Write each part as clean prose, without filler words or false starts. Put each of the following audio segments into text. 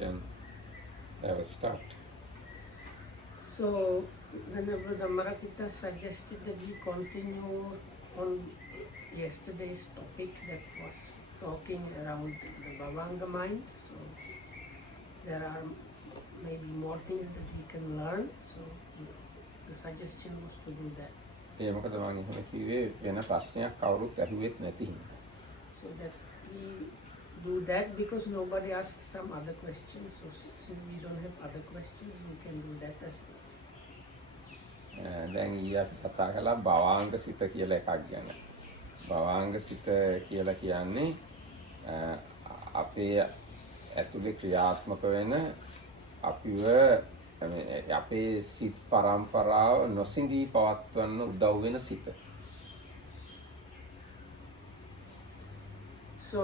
can have a start. So, whenever the Marakita suggested that we continue on yesterday's topic that was talking around the Bhavanga mind, so there are maybe more things that we can learn, so the suggestion was to do that. ඒ මොකද මම එහෙම කිව්වේ වෙන ප්‍රශ්නයක් කවුරුත් ඇහුවෙත් නැති හින්දා. So that we do that because nobody asks some other questions, so since we don't have other questions, we can do that as well. දැන් ඊයේ අපි කතා කළා භවාංග සිත කියලා එකක් ගැන. භවාංග සිත කියලා කියන්නේ අපේ ඇතුලේ ක්‍රියාත්මක වෙන අපිව අපේ සිත් පරම්පරාව නොසිඳී පවත්වන්න උදව් වෙන සිත. So,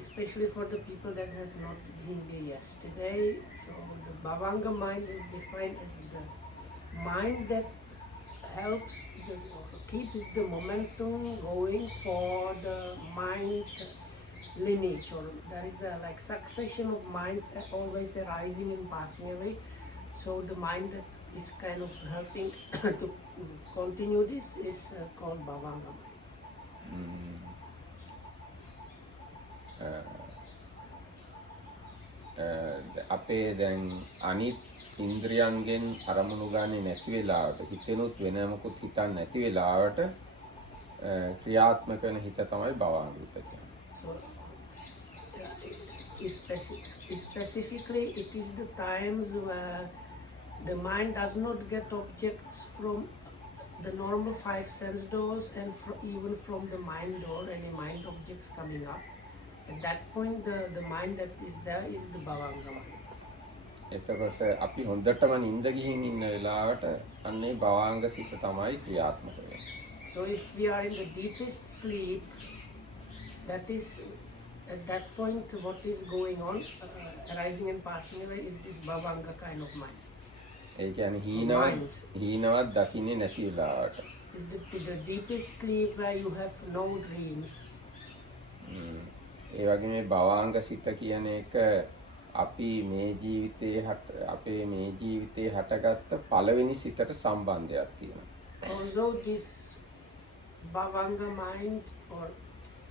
especially for the people that have not been here yesterday, so the Bhavanga mind is defined as the mind that helps keeps the momentum going for the mind lineage, or there is a like succession of minds always arising and passing away. So the mind that is kind of helping to continue this is called Bhavanga mind. අපේ දැන් අනිත් ඉන්ද්‍රියන්ගෙන් අරමුණු ගන්නේ නැති වෙලාවට හිතෙනුත් වෙන මොකුත් හිතන්නේ නැති වෙලාවට ක්‍රියාත්මක වෙන හිත තමයි භවාංග හිත කියන්නේ. So specifically it is the times where the mind does not get objects from the normal five sense doors and even from the mind door, any mind objects coming up. At that point, the mind that is there is the Bhavanga mind. එතකොට අපි හොඳටම නිින්ද ගිහින් ඉන්න වෙලාවට අන්නේ භවාංග සිත තමයි ක්‍රියාත්මක වෙන්නේ. So if we are in the deepest sleep, that is at that point what is going on, arising and passing away, is this Bhavanga kind of mind. ඒ කියන්නේ හීනවත් දකින්නේ නැති වෙලාවට. Is the deepest sleep where you have no dreams. ඒ වගේ මේ භවාංග සිත කියන එක අපි මේ ජීවිතේ හටගත්ත පළවෙනි සිතට සම්බන්ධයක් තියෙනවා. Although this Bhavanga mind, or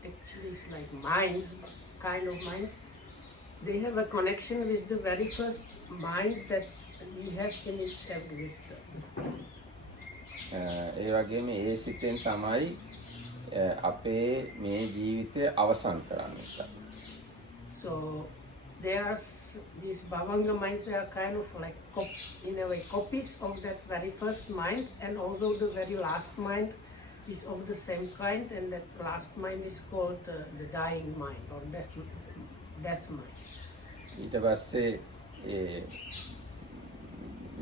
actually it's like minds, kind of minds, they have a connection with the very first mind that we have in its existence. ඒ වගේම ඒ සිතෙන් තමයි අපේ මේ ජීවිතය අවසන් කරන්නේ. So these Bhavanga minds, they are kind of like in a way copies of that very first mind, and also the very last mind is of the same kind, and that last mind is called the dying mind or death mind. ඊට පස්සේ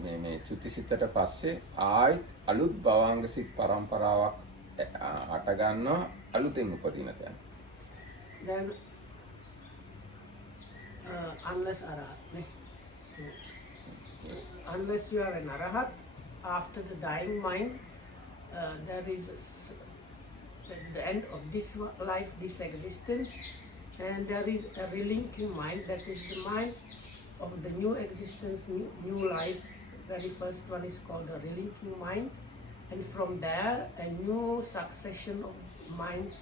මේ චුතිසිතට පස්සේ ආයි අලුත් භවාංග සිත් පරම්පරාවක් අට ගන්නවා අලුතෙන් උපදින තැන. Then unless you are an arahat, after the dying mind, that's the end of this life, this existence, and there is a relinking mind, that is the mind of the new existence, new life. Very first one is called the relinking mind, and from there a new succession of minds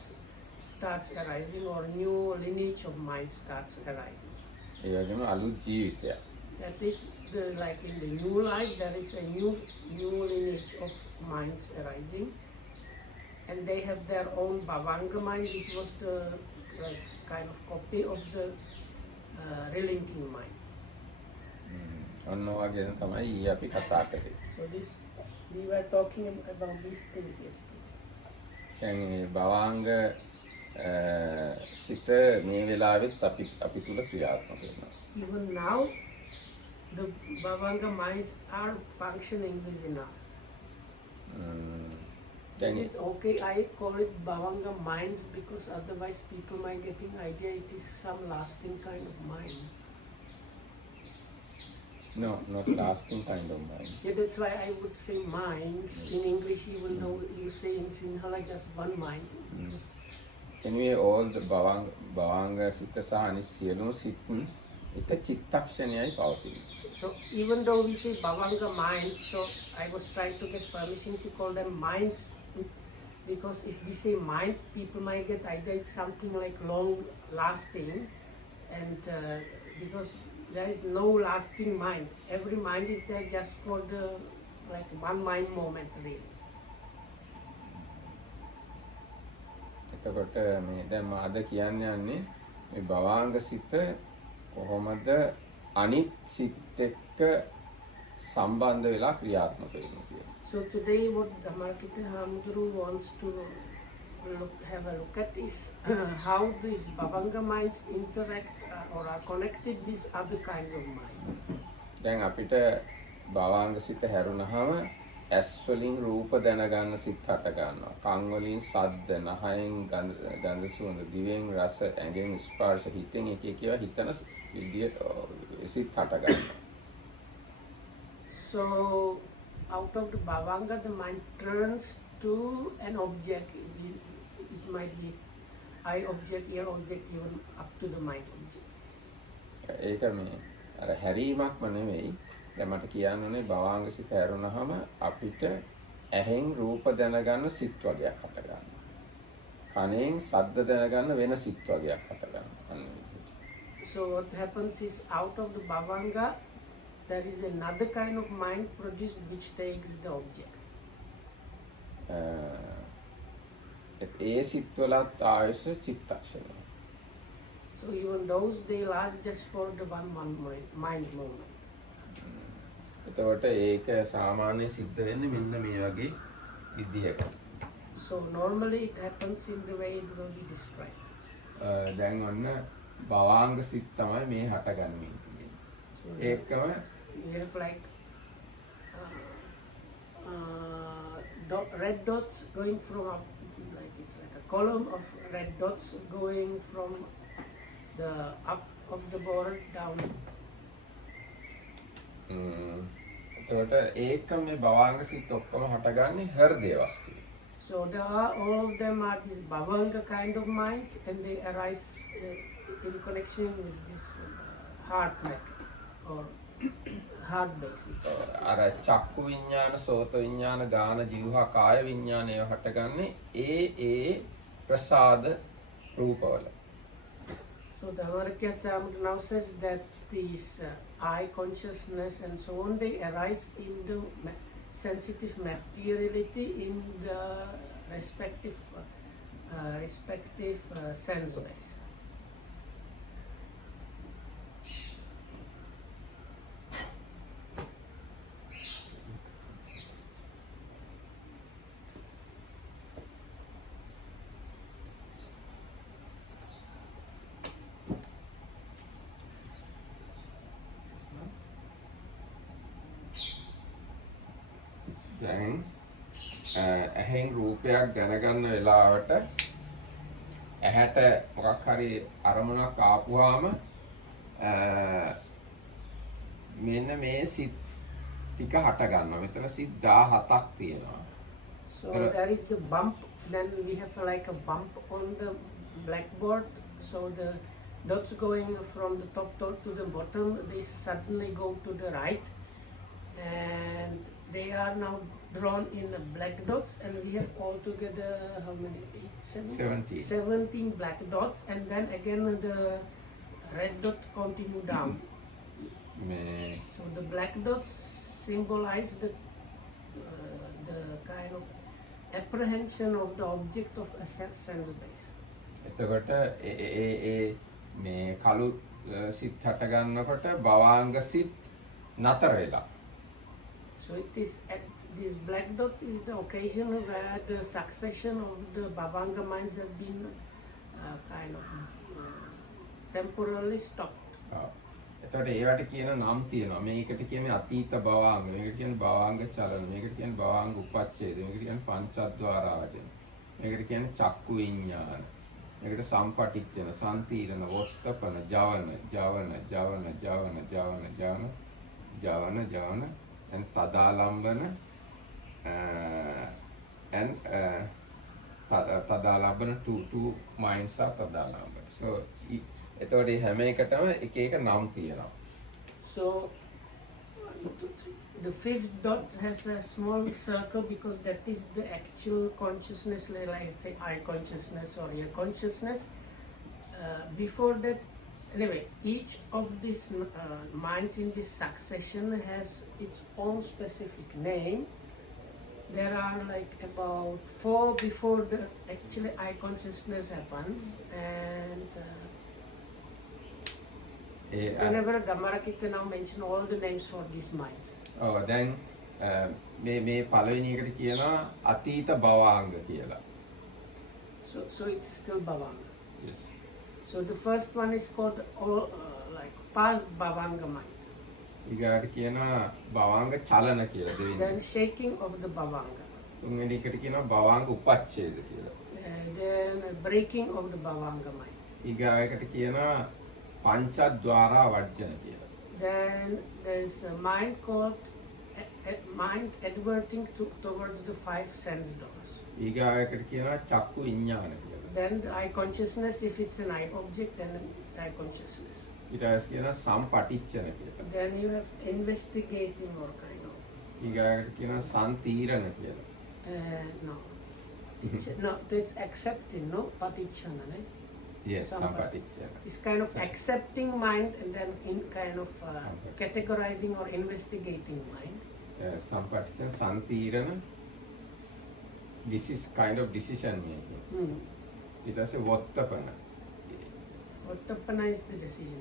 starts arising, or new lineage of minds starts arising. ඒ වගේම අලුත් ජීවිතය. That is like in the new life there is a new lineage of minds arising, and they have their own Bhavanga mind, which was the kind of copy of the relinking mind. ඔන්න වගේ තමයි ඊයේ අපි කතා කරේ. So we were talking about these things yesterday. يعني භවාංග සිත මේ වෙලාවෙත් අපි තුල ක්‍රියාත්මක වෙනවා. Even now the Bhavanga minds are functioning within us. Is it okay I call it Bhavanga minds, because otherwise people might getting idea it is some lasting kind of mind. No, not lasting kind of mind. Yeah, that's why I would say minds in English, even though you say in Sinhala just one mind. Anyway, all the භවාංග සිත සහ අනිත් සියලුම සිත් එක චිත්තක්ෂණයයි පවතින්නේ. So even though we say Bhavanga mind, so I was trying to get permission to call them minds, because if we say mind, people might get either it's something like long lasting, and because there is no lasting mind. Every mind is there just for the like one mind moment really. එතකොට මේ දැන් මා අද කියන්න යන්නේ මේ භවාංග සිත කොහොමද අනිත් සිත් එක්ක සම්බන්ධ වෙලා ක්‍රියාත්මක වෙන්නේ කියලා. So today what Dhamarkita Hamguru wants to have a look at is how these Bhavanga minds interact or are connected with other kinds of minds. දැන් අපිට භවාංග සිත හැරුණාම ඇස් වලින් රූප දැනගන්න සිත් හට ගන්නවා. කන් වලින් ශබ්ද, නහයෙන් ගන්ධ සුවඳ, දිවෙන් රස, ඇඟෙන් ස්පර්ශ, හිතෙන් එක එක ඒවා හිතන විදියට සිත් හට ගන්නවා. So out of the Bhavanga, the mind turns to an object. It might be eye object, ear object, even up to the mind object. ඒක මේ අර හැරීමක්ම නෙවෙයි. දැන් මට කියන්න ඕනේ භවාංග සිත හැරුණාම අපිට ඇහෙන් රූප දැනගන්න සිත් වගේක් හට ගන්නවා. කනෙන් ශබ්ද දැනගන්න වෙන සිත් වගේක් හට ගන්නවා. අන්න ඒ විදිහට. So what happens is out of the Bhavanga, there is another kind of mind produced which takes the object. ඒ සිත් වලත් ආයස චිත්තක්ෂණය. So even those, they last just for the one mind moment. එතකොට ඒක සාමාන්‍ය සිද්ධ වෙන්නේ මෙන්න මේ වගේ විදිහකට. So normally it happens in the way it will be described. දැන් ඔන්න භවාංග සිත් තමයි මේ හටගන්නේ. ඒකම we have like red dots going from up, like it's like a column of red dots going from the up of the board down. එතකොට ඒකම මේ භවාංග සිත් ඔක්කොම හටගන්නේ හෘදය වස්තුවේ. So all of them are these Bhavanga kind of minds, and they arise in connection with this heart matter or heart basis. අර චක්කු විඤ්ඤාණ, සෝත විඤ්ඤාණ, ගාන, જીවහා, කාය විඤ්ඤාණ ඒවා හටගන්නේ ඒ ප්‍රසාද රූපවල. So the Dhamarkita now says that these eye consciousness and so on, they arise in the sensitive materiality in the respective sense base. දැන් ඇහෙන් රූපයක් දැනගන්න වෙලාවට ඇහැට මොකක් හරි අරමුණක් ආපුවාම මෙන්න මේ සිත් ටික හට ගන්නවා. මෙතන සිත් 17ක් තියෙනවා. So there is the bump, then we have like a bump on the blackboard. So the dots going from the top to the bottom, they suddenly go to the right, and they are now drawn in black dots, and we have altogether how many? 17 black dots, and then again the red dot continue down. So the black dots symbolize the kind of apprehension of the object of a sense base. එතකොට මේ කළු සිත් හට ගන්නකොට භවාංග සිත් නතර වෙලා. So it is at these black dots is the occasion where the succession of the Bhavanga minds have been kind of temporarily stopped. එතකොට ඒවට කියන නම් තියෙනවා. මේකට කියන්නේ අතීත භවාංග, මේකට කියන්නේ භවාංග චලන, මේකට කියන්නේ භවාංග උපච්ඡේද, මේකට කියන්නේ පංචද්වාරාවචන, මේකට කියන්නේ චක්කු විඤ්ඤාණ, මේකට සම්පටිච්ඡන, සම්තීරණ, වොත්තපන, ජවන and tadalambana and tadalambana two minds are tadalambana. So එතකොට මේ හැම එකටම එක එක නම් තියෙනවා. So 1, 2, 3. The fifth dot has a small circle because that is the actual consciousness, like say I consciousness or your consciousness. Before that, anyway, each of these minds in this succession has its own specific name. There are like about 4 before the actually I consciousness happens, and whenever Dhammarakita now mention all the names for these minds. ඔව් දැන් මේ පළවෙනි එකට කියනවා අතීත භවාංග කියලා. So it's still Bhavanga. Yes. So the first one is called like past Bhavanga mind. ඊගාට කියනවා භවාංග චලන කියලා දෙවෙනි. Then shaking of the Bhavanga. තුන්වෙනි එකට කියනවා භවාංග උපච්ඡේද කියලා. And then breaking of the Bhavanga mind. ඊගායකට කියනවා පංචද්වාරා වර්ජන කියලා. Then there is a mind called mind adverting towards the 5 sense doors. ඊගායකට කියනවා චක්කු විඥාන කියලා. Then the eye consciousness, if it's an eye object, then eye consciousness. ඊට පස්සේ කියනවා සම්පටිච්ඡන කියලා. Then you have investigating or kind of. ඊගායකට කියනවා සම්තීරණ කියලා. No. No, it's accepting, no? Patichana, right? Yes, සම්පටිච්ඡන. It's kind of accepting mind and then in kind of categorizing or investigating mind. සම්පටිච්ඡන සම්තීරණ. This is kind of decision making. It has a Vattapana. Vattapana is the decision.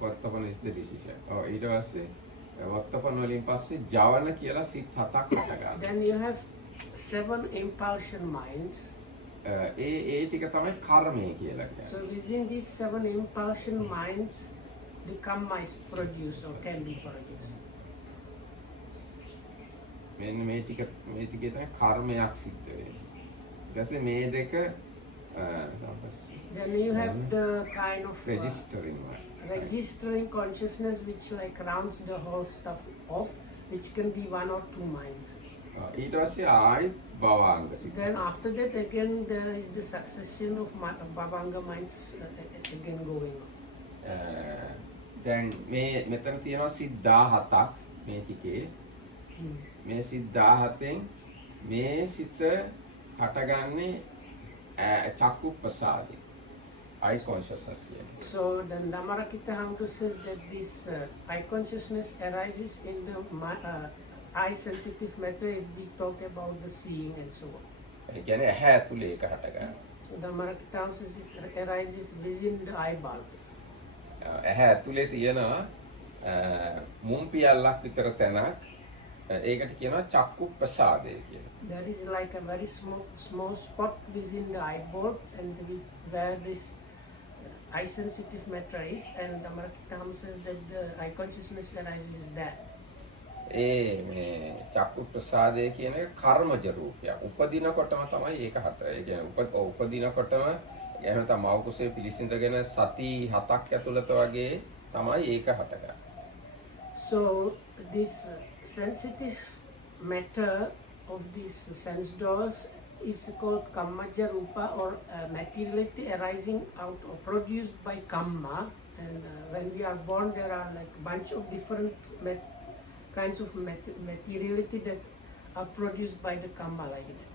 Vattapana is the decision. ඊට පස්සේ Vattapana වලින් පස්සේ ජවන කියලා සිත් 7ක් හටගන්නවා. Then you have 7 impulsion minds. ඒ ටික තමයි කර්මය කියලා කියන්නේ. So within these 7 impulsion minds, the karma is produced or can be produced. මෙන්න මේ ටිකේ තමයි කර්මයක් සිද්ධ වෙන්නේ. ඊට පස්සේ මේ දෙක Then you have the kind of registering consciousness which like rounds the whole stuff off, which can be 1 or 2 minds. ඊට පස්සේ ආයි භවාංග සිද්ධ. Then after that again there is the succession of Bhavanga minds again going on. දැන් මේ මෙතන තියෙනවා සිත් 17ක් මේ ටිකේ. මේ සිත් 17න් මේ සිත හටගන්නේ චක්කු ප්‍රසාදේ. Eye consciousness කියන්නේ. So then Dhammarakita Hantu says that this eye consciousness arises in the eye sensitive matter if we talk about the seeing and so on. ඒ කියන්නේ ඇහැ ඇතුලේ ඒක හටගන්නවා. So Dhammarakita Hantu says it arises within the eyeball. ඇහැ ඇතුලේ තියෙනවා මුම් පියල්ලක් විතර තැනක්. ඒකට කියනවා චක්කු ප්‍රසාදය කියලා. There is like a very small spot within the eyeball and where this eye sensitive matter is, and Dhammarakita Hantu says that the eye consciousness arises there. මේ චක්කු ප්‍රසාදය කියන එක කර්මජ රූපයක්. උපදිනකොටම තමයි ඒක හට. ඒ කියන්නේ උපදිනකොටම එහෙම තමයි මව කුසේ පිළිසිඳගෙන සති 7ක් ඇතුළත වගේ තමයි ඒක හටගන්නේ. So this sensitive matter of these sense doors is called kammaja rupa or materiality arising out or produced by kamma. And when we are born, there are like bunch of different kinds of materiality that are produced by the kamma like that.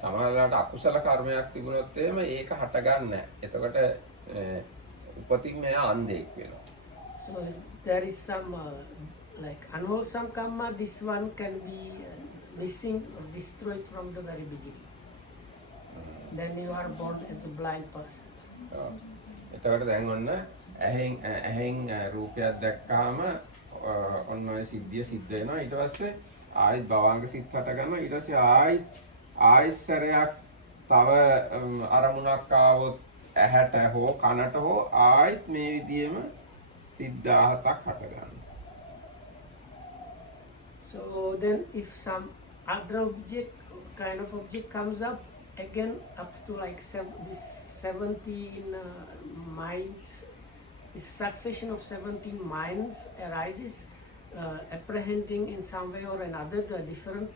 සමහරවිට අකුසල කර්මයක් තිබුණොත් එහෙම ඒක හටගන්නේ නැහැ. එතකොට උපතින් මෙයා අන්ධෙක් වෙනවා. So there is some like unwholesome karma. This one can be missing or destroyed from the very beginning. Then you are born as a blind person. එතකොට දැන් ඔන්න ඇහෙන් රූපයක් දැක්කහම ඔන්න ඔය සිද්ධිය සිද්ධ වෙනවා. ඊට පස්සේ ආයෙත් භවාංග සිත් හට ගන්නවා. ඊට පස්සේ ආයෙත් තව අරමුණක් ආවොත් ඇහැට හෝ කනට හෝ ආයෙත් මේ විදිහම සිත් 17ක් හට ගන්නවා. So then if some other kind of object comes up, again up to like this 17 minds, this succession of 17 minds arises, apprehending in some way or another the different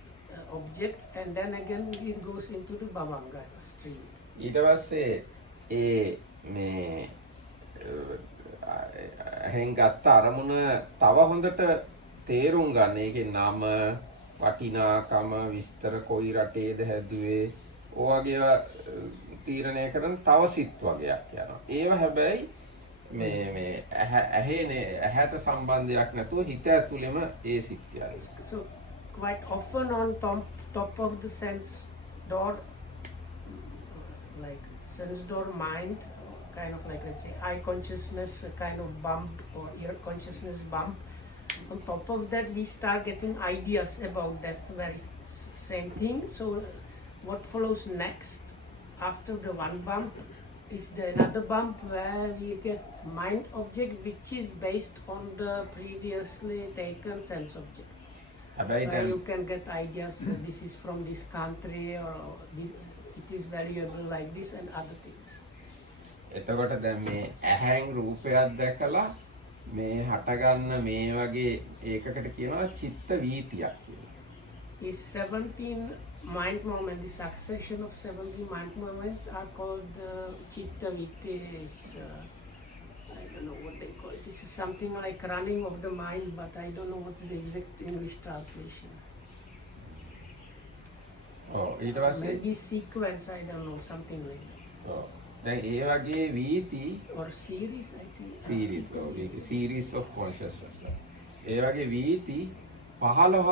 object, and then again it goes into the Bhavanga stream. ඊට පස්සේ මේ ඇහෙන් ගත්ත අරමුණ තව හොඳට තේරුම් ගන්න. ඒකේ නම, වටිනාකම, විස්තර කොයි රටේද හැදුවේ, ඔයගේ තීරණය කරන තව සිත් වගේක් යනවා. ඒව හැබැයි මේ ඇහැට සම්බන්ධයක් නැතුව හිත ඇතුළෙම ඒ සිත් යනවා. So quite often on top of the sense door, like sense door mind, kind of like, let's say, eye consciousness kind of bump or ear consciousness bump. On top of that, we start getting ideas about that very same thing. So what follows next after the one bump is another bump where we get mind object, which is based on the previously taken sense object. Where you can get ideas, this is from this country, or it is variable like this, and other things. එතකොට දැන් මේ ඇහෙන් රූපයක් දැකලා මේ හටගන්න මේ වගේ ඒකකට කියනවා චිත්ත වීතියක් කියලා. These 17 mind moments, the succession of 17 mind moments are called chitta vitis. I don't know what they call it. This is something like running of the mind, but I don't know what's the exact English translation. Oh, it was maybe sequence, I don't know, something like that. Oh. දැන් ඒ වගේ වීති or series, I think. series of consciousness. ඒ වගේ වීති 15ක්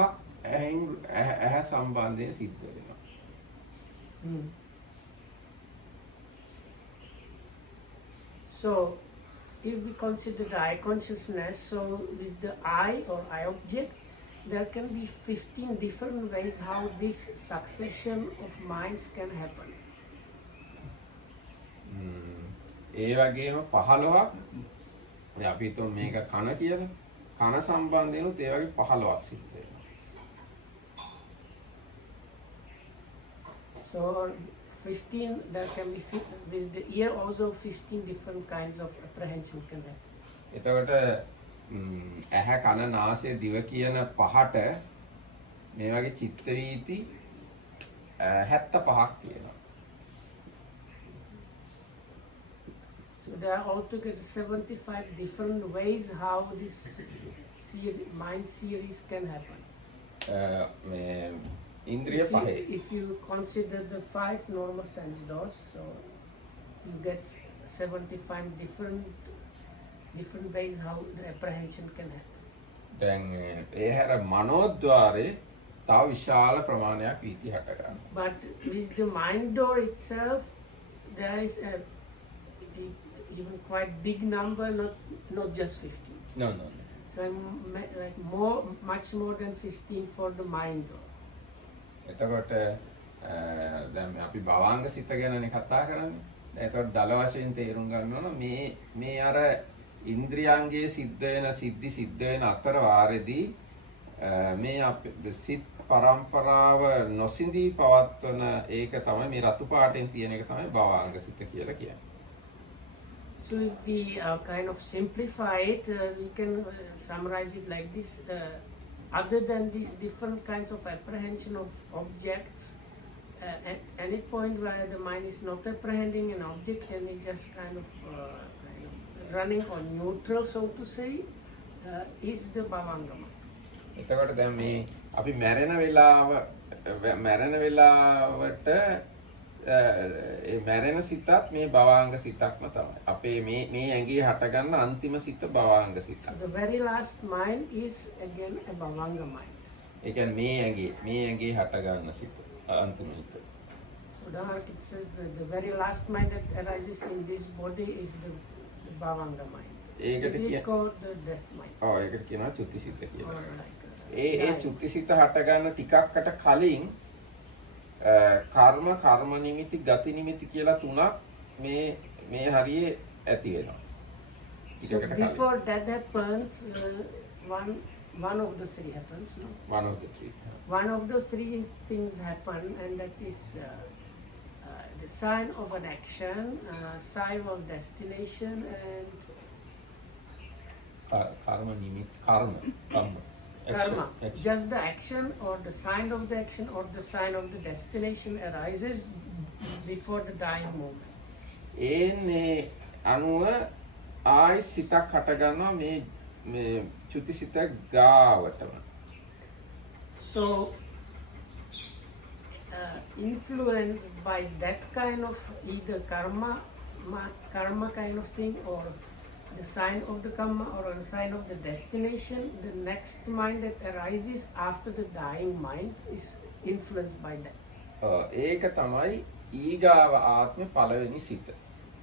ඇහැ සම්බන්ධයෙන් සිද්ධ වෙනවා. So if we consider the eye consciousness, so with the eye or eye object, there can be 15 different ways how this succession of minds can happen. ඒ වගේම 15ක් දැන් අපි හිතමු මේක කන කියලා. කන සම්බන්ධයෙන්ුත් ඒ වගේ 15ක් සිද්ධ වෙනවා. So 15, there can be with the ear also 15 different kinds of apprehension can happen. එතකොට ඇහැ කන නාසය දිව කියන පහට මේ වගේ චිත්ත වීති 75ක් තියෙනවා. So there are altogether 75 different ways how this mind series can happen. If you consider the 5 normal sense doors, so you get 75 different ways how the apprehension can happen. දැන් ඒ හැර මනෝද්වාරේ තව විශාල ප්‍රමාණයක් වීති හට ගන්නවා. But with the mind door itself, there is a even quite big number, not just 15. No. So like much more than 15 for the mind door. එතකොට දැන් අපි භවාංග සිත ගැනනේ කතා කරන්නේ. එතකොට දල වශයෙන් තේරුම් ගන්න ඕන මේ අර ඉන්ද්‍රියයන්ගේ සිද්ධ වෙන සිද්ධි සිද්ධ වෙන අතර වාරෙදී මේ අපේ සිත් පරම්පරාව නොසිඳී පවත්වන ඒක තමයි මේ රතු පාටෙන් තියෙන එක තමයි භවාංග සිත කියලා කියන්නේ. So if we kind of simplify it, we can summarize it like this. Other than these different kinds of apprehension of objects, at any point where the mind is not apprehending an object and it's just kind of running on neutral, so to say, is the bhavanga mind. එතකොට දැන් මේ අපි මැරෙන වෙලාවට ඒ මැරෙන සිතත් මේ භවාංග සිතක්ම තමයි. අපේ මේ ඇඟේ හටගන්න අන්තිම සිත භවාංග සිතක්. The very last mind is again a bhavanga mind. ඒ කියන්නේ මේ ඇඟේ හටගන්න සිත අන්තිම සිත. So now it says the very last mind that arises in this body is the bhavanga mind. It is called the death mind. ඔව් ඒකට කියනවා චුතිසිත කියලා. ඒ චුතිසිත හටගන්න ටිකක්කට කලින් කර්ම නිමිති ගති නිමිති කියලා තුනක් මේ හරියේ ඇති වෙනවා. Before that happens, one of the three happens, no? One of the three. One of the three things happen, and that is the sign of an action, sign of destination, and karma nimit karma. Karma. Just the action or the sign of the action or the sign of the destination arises before the dying moment. එන්නේ අනුව ආයි සිතක් හට ගන්නවා මේ චුතිසිත ගාවටම. So, influenced by that kind of either karma kind of thing, or the sign of the karma, or a sign of the destination, the next mind that arises after the dying mind is influenced by that. ඒක තමයි ඊගාව ආත්ම පළවෙනි සිත.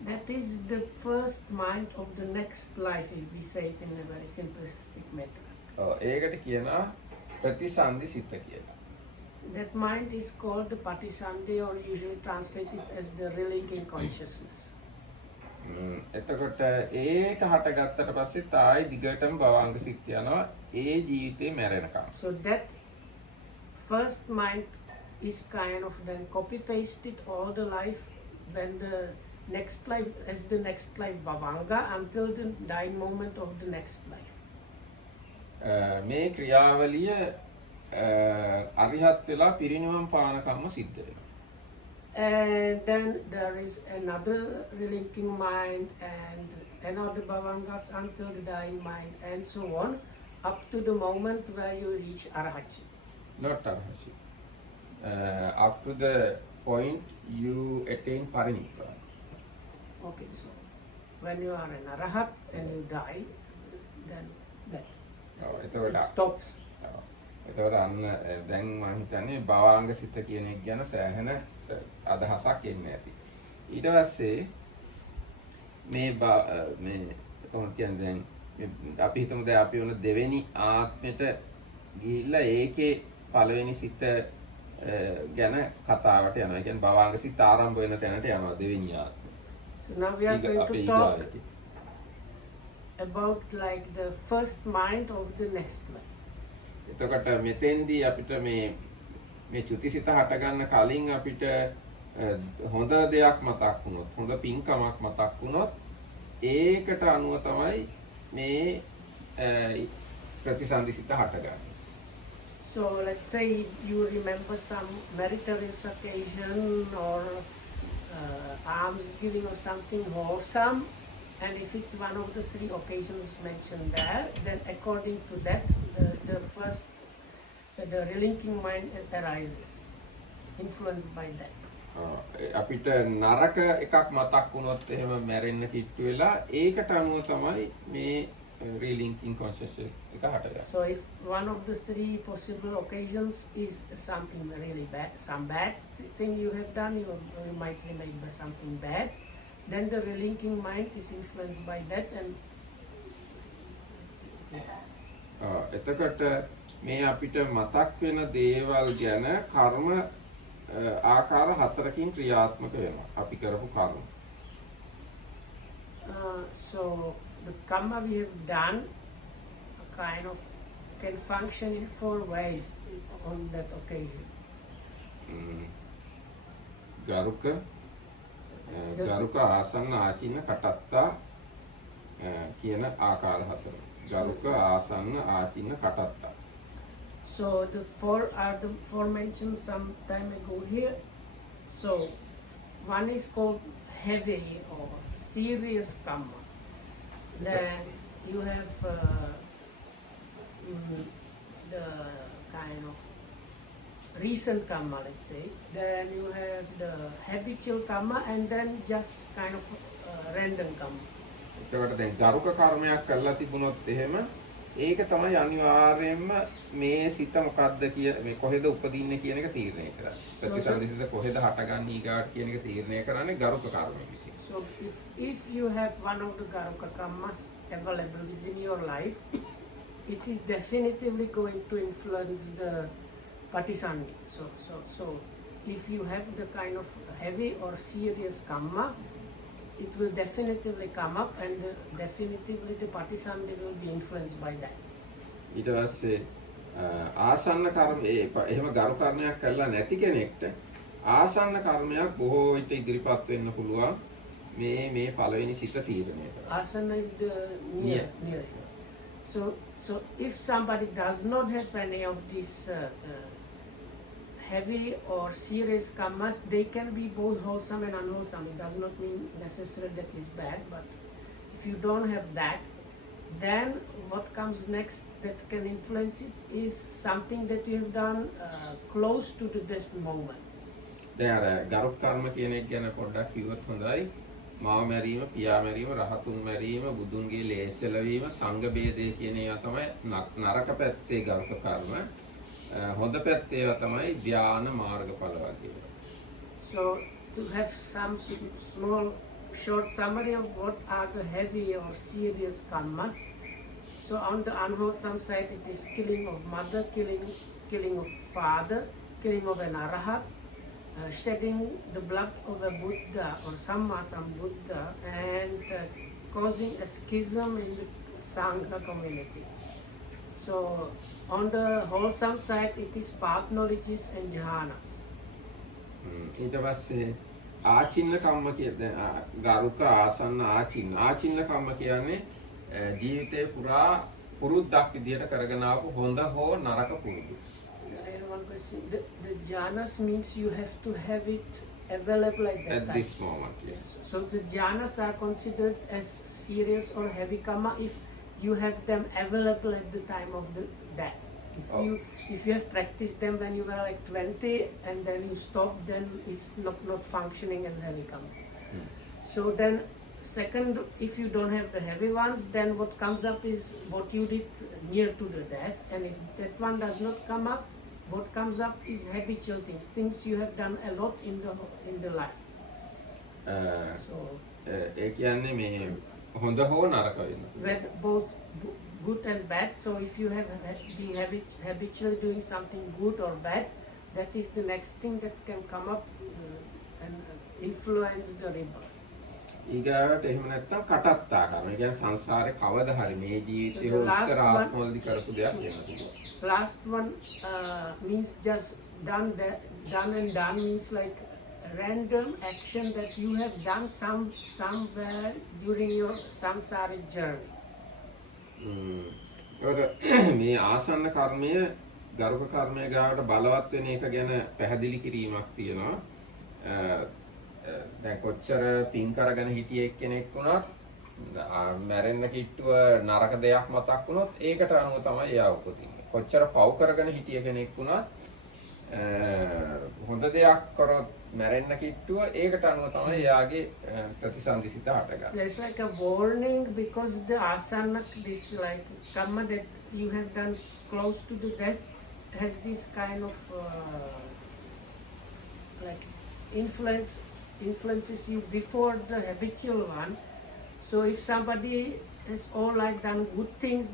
That is the first mind of the next life, if we say it in a very simplistic method. ඒකට කියනවා ප්‍රතිසන්දි සිත කියලා. That mind is called the patisandhi, or usually translated as the relinking consciousness. එතකොට ඒක හටගත්තට පස්සේ තායි දිගටම භවංග සිත් යනවා ඒ ජීවිතේ මැරෙනකම්. So that first mind is kind of then copy pasted all the life, when the next life as the next life bhavanga, until the dying moment of the next life. මේ ක්‍රියාවලිය අරිහත් වෙලා පිරිනිවන් පානකම්ම සිද්ධ වෙනවා. And then there is another relinking mind and another bhavangas until the dying mind, and so on, up to the moment where you reach arahachi. Not arahachi. Up to the point you attain parinibbana. Okay, so when you are an arahat and you die, then that it stops. එතකොට අන්න දැන් මම හිතන්නේ භවාංග සිත කියන එක ගැන සෑහෙන අදහසක් එන්නේ ඇති. ඊට පස්සේ මේ කොහොමද කියන්නේ දැන් අපි හිතමු දැන් අපි වුණ දෙවෙනි ආත්මෙට ගිහිල්ලා ඒකේ පළවෙනි සිත ගැන කතාවට යනවා. ඒ කියන්නේ භවාංග සිත ආරම්භ වෙන තැනට යනවා දෙවෙනි ආත්මෙ. So now we are going to talk about like the first mind of the next life. එතකොට මෙතෙන්දී අපිට මේ චුතිසිත හට ගන්න කලින් අපිට හොඳ දෙයක් මතක් වුණොත්, හොඳ පින්කමක් මතක් වුණොත් ඒකට අනුව තමයි මේ ප්‍රතිසන්දිසිත හටගන්නේ. So let's say you remember some meritorious occasion, or alms giving, or something wholesome, and if it's one of the three occasions mentioned there, then according to that, the first, the relinking mind arises, influenced by that. අපිට නරක එකක් මතක් වුණොත් එහෙම මැරෙන්න කිට්ටු වෙලා ඒකට අනුව තමයි මේ relinking consciousness එක හටගන්නේ. So if one of the three possible occasions is something really bad, some bad thing you have done, you might remember something bad, then the relinking mind is influenced by that, and එතකොට මේ අපිට මතක් වෙන දේවල් ගැන කර්ම ආකාර හතරකින් ක්‍රියාත්මක වෙනවා. අපි කරපු කර්ම. So the karma we have done kind of can function in four ways on that occasion. ගරුක ආසන්න ආචින්න කටත්තා කියන ආකාර හතර. ගරුක ආසන්න ආචින්න කටත්තා. So the four are the four mentioned some time ago here. So one is called heavy or serious karma. Then you have the kind of recent karma, let's say. Then you have the habitual karma, and then just kind of random karma. එතකොට දැන් ගරුක කර්මයක් කරලා තිබුණොත් එහෙම ඒක තමයි අනිවාර්යයෙන්ම මේ සිත මොකද්ද මේ කොහෙද උපදින්නේ කියන එක තීරණය කරන්නේ. ප්‍රතිසන්දිසිත කොහෙද හටගන්නේ ඊගාට කියන එක තීරණය කරන්නේ ගරුක කර්මය විසින්. So if you have one of the garuka karmas available within your life, it is definitively going to influence the patisandhi. So if you have the kind of heavy or serious karma, it will definitively come up, and definitively the patisandhi will be influenced by that. ඊට පස්සේ ආසන්න කර්ම එහෙම ගරු කර්මයක් කරලා නැති කෙනෙක්ට ආසන්න කර්මයක් බොහෝ විට ඉදිරිපත් වෙන්න පුළුවන් මේ පළවෙනි සිත තීරණය කරලා. Asana is the near. So if somebody does not have any of these heavy or serious karmas, they can be both wholesome and unwholesome. It does not mean necessarily that is bad, but if if you don't have that, then what comes next that can influence it is something that you have done close to the best moment. දැන් අර ගරුක් කර්ම කියන එක ගැන පොඩ්ඩක් කිව්වොත් හොඳයි. මාව මැරීම, පියා මැරීම, රහතුන් මැරීම, බුදුන්ගේ ලේසලවීම, සංඝ බේදය කියන ඒවා තමයි නරක පැත්තේ ගරුක කර්ම. හොඳ පැත්තේ ඒවා තමයි ධ්‍යාන මාර්ගඵල වගේ. So to have some small short summary of what are the heavy or serious karmas. So on the unwholesome side it is killing of mother, killing of father, killing of an arahat, shedding the blood of a Buddha or Samma Sambuddha, and causing a schism in the Sangha community. So on the wholesome side it is path knowledges and jhanas. ඊට පස්සේ ආචින්න කම්ම කියන්නේ ගරුක ආසන්න ආචින්න කම්ම කියන්නේ ජීවිතේ පුරා පුරුද්දක් විදියට කරගෙන ආපු හොඳ හෝ නරක පුරුදු. One question. The jhanas means you have to have it available at that At time. this moment, yes. So the jhanas are considered as serious or heavy karma if you have them available at the time of the death. If you have practiced them when you were like 20 and then you stop, then it's not functioning as heavy karma. So then second, if you don't have the heavy ones, then what comes up is what you did near to the death, and if that one does not come up, what comes up is habitual things you have done a lot in the life. So ඒ කියන්නේ මේ හොඳ හෝ නරක වෙනවා. with both good and bad. So if you have been habitually doing something good or bad, that is the next thing that can come up and influence the rebirth. ඊගාවට එහෙම නැත්තම් කටත්තා කරන. ඒ කියන්නේ සංසාරේ කවදා හරි මේ ජීවිතේ හෝ ඉස්සර ආත්මවලදී කරපු දෙයක් වෙනවා. Last one means just done and done means like random action that you have done somewhere during your samsaric journey. මේ ආසන්න කර්මය ගරුක කර්මය ගාවට බලවත් වෙන එක ගැන පැහැදිලි කිරීමක් තියෙනවා. දැන් කොච්චර පින් කරගෙන හිටිය එක්කෙනෙක් වුණත් මැරෙන්න කිට්ටුව නරක දෙයක් මතක් වුණොත් ඒකට අනුව තමයි එයා උපදින්නේ. කොච්චර පව් කරගෙන හිටිය කෙනෙක් වුණත් හොඳ දෙයක් කරොත් මැරෙන්න කිට්ටුව ඒකට අනුව තමයි එයාගේ ප්‍රතිසන්දිසිත හටගන්නේ. There's like a warning because the asana, this like karma that you have done close to the death has this kind of like influences you before the habitual one. So if somebody has all like done good things